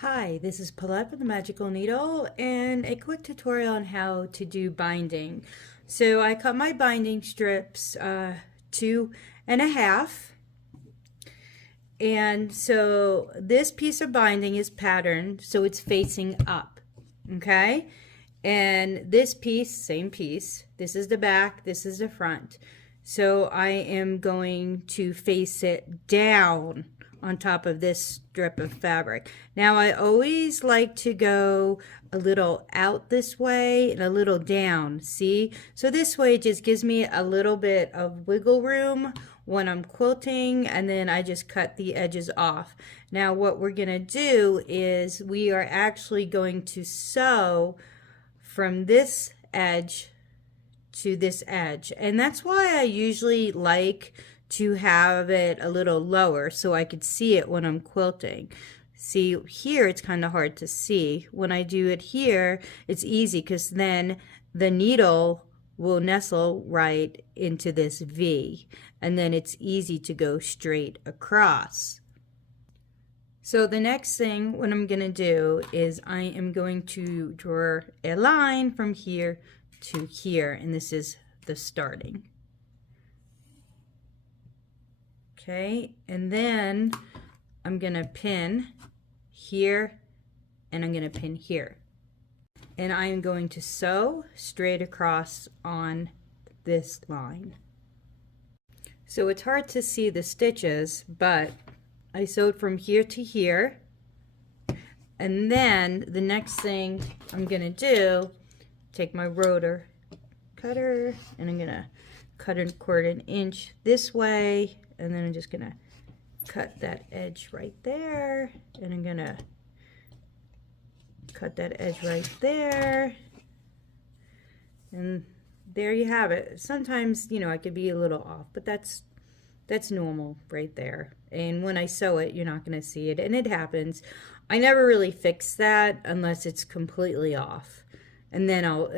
Hi, this is Paulette with the Magical Needle and a quick tutorial on how to do binding. So I cut my binding strips 2.5, and so this piece of binding is patterned so it's facing up, okay? And this piece, same piece, this is the back, this is the front. So I am going to face it down on top of this strip of fabric. Now I always like to go a little out this way and a little down, see? So this way it just gives me a little bit of wiggle room when I'm quilting, and then I just cut the edges off. Now what we're gonna do is we are actually going to sew from this edge to this edge, and that's why I usually like to have it a little lower so I could see it when I'm quilting. See, here it's kind of hard to see. When I do it here, it's easy because then the needle will nestle right into this V, and then it's easy to go straight across. So the next thing what I'm going to do is I am going to draw a line from here to here, and this is the starting. Okay, and then I'm going to pin here and I'm going to pin here. And I am going to sew straight across on this line. So it's hard to see the stitches, but I sewed from here to here. And then the next thing I'm going to do, take my rotor cutter and I'm going to cut and cord an inch this way. And then I'm just going to cut that edge right there. And I'm going to cut that edge right there. And there you have it. Sometimes, you know, I could be a little off, but that's normal right there. And when I sew it, you're not going to see it. And it happens. I never really fix that unless it's completely off. And then I'll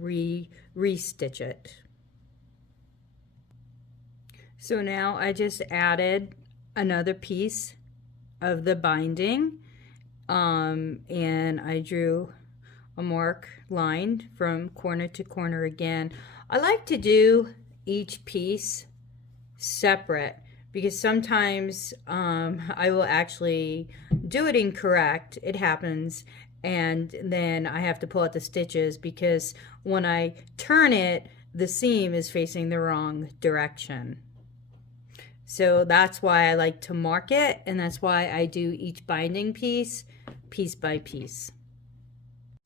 re-stitch it. So now I just added another piece of the binding, and I drew a mark line from corner to corner again. I like to do each piece separate because sometimes I will actually do it incorrect. It happens, and then I have to pull out the stitches because when I turn it, the seam is facing the wrong direction. So that's why I like to mark it, and that's why I do each binding piece by piece.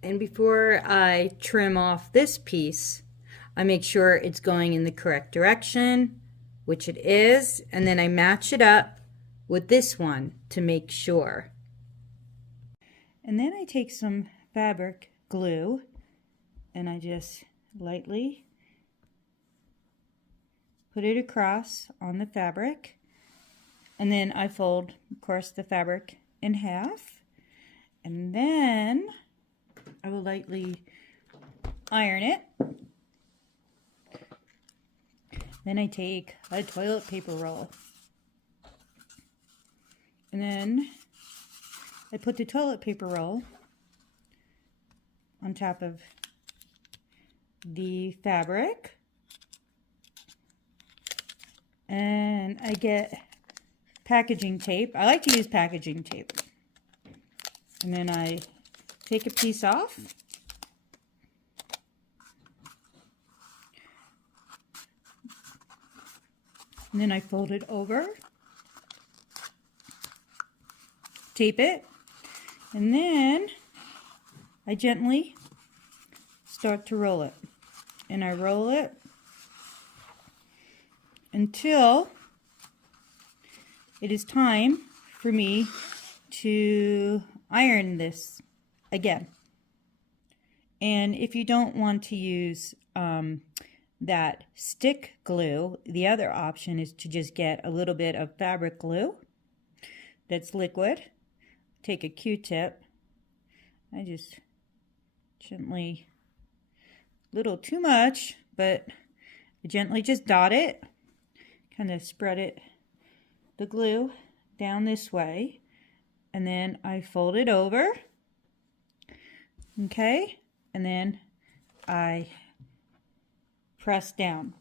And before I trim off this piece, I make sure it's going in the correct direction, which it is, and then I match it up with this one to make sure. And then I take some fabric glue and I just lightly put it across on the fabric, and then I fold, of course, the fabric in half, and then I will lightly iron it. Then I take a toilet paper roll, and then I put the toilet paper roll on top of the fabric. And I get packaging tape. I like to use packaging tape. And then I take a piece off. And then I fold it over. Tape it. And then I gently start to roll it. And I roll it until it is time for me to iron this again. And if you don't want to use that stick glue, the other option is to just get a little bit of fabric glue that's liquid. Take a Q-tip. I just gently, a little too much, but I gently just dot it. Kind of spread it, the glue, down this way, and then I fold it over. Okay, and then I press down.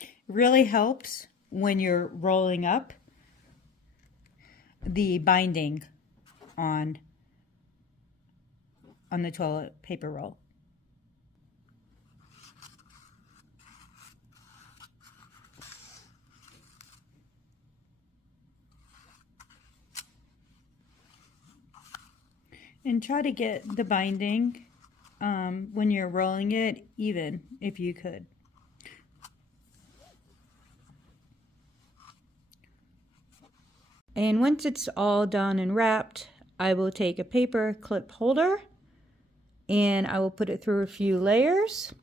It really helps when you're rolling up the binding on the toilet paper roll. And try to get the binding when you're rolling it even, if you could. And once it's all done and wrapped, I will take a paper clip holder and I will put it through a few layers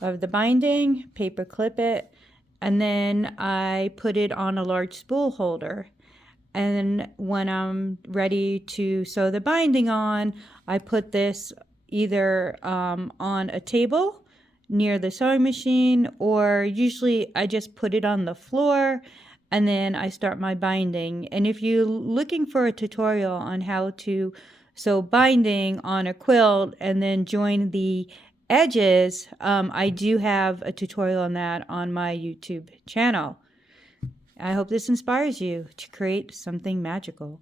of the binding, paper clip it, and then I put it on a large spool holder. And when I'm ready to sew the binding on, I put this either on a table near the sewing machine, or usually I just put it on the floor and then I start my binding. And if you're looking for a tutorial on how to sew binding on a quilt and then join the edges, I do have a tutorial on that on my YouTube channel. I hope this inspires you to create something magical.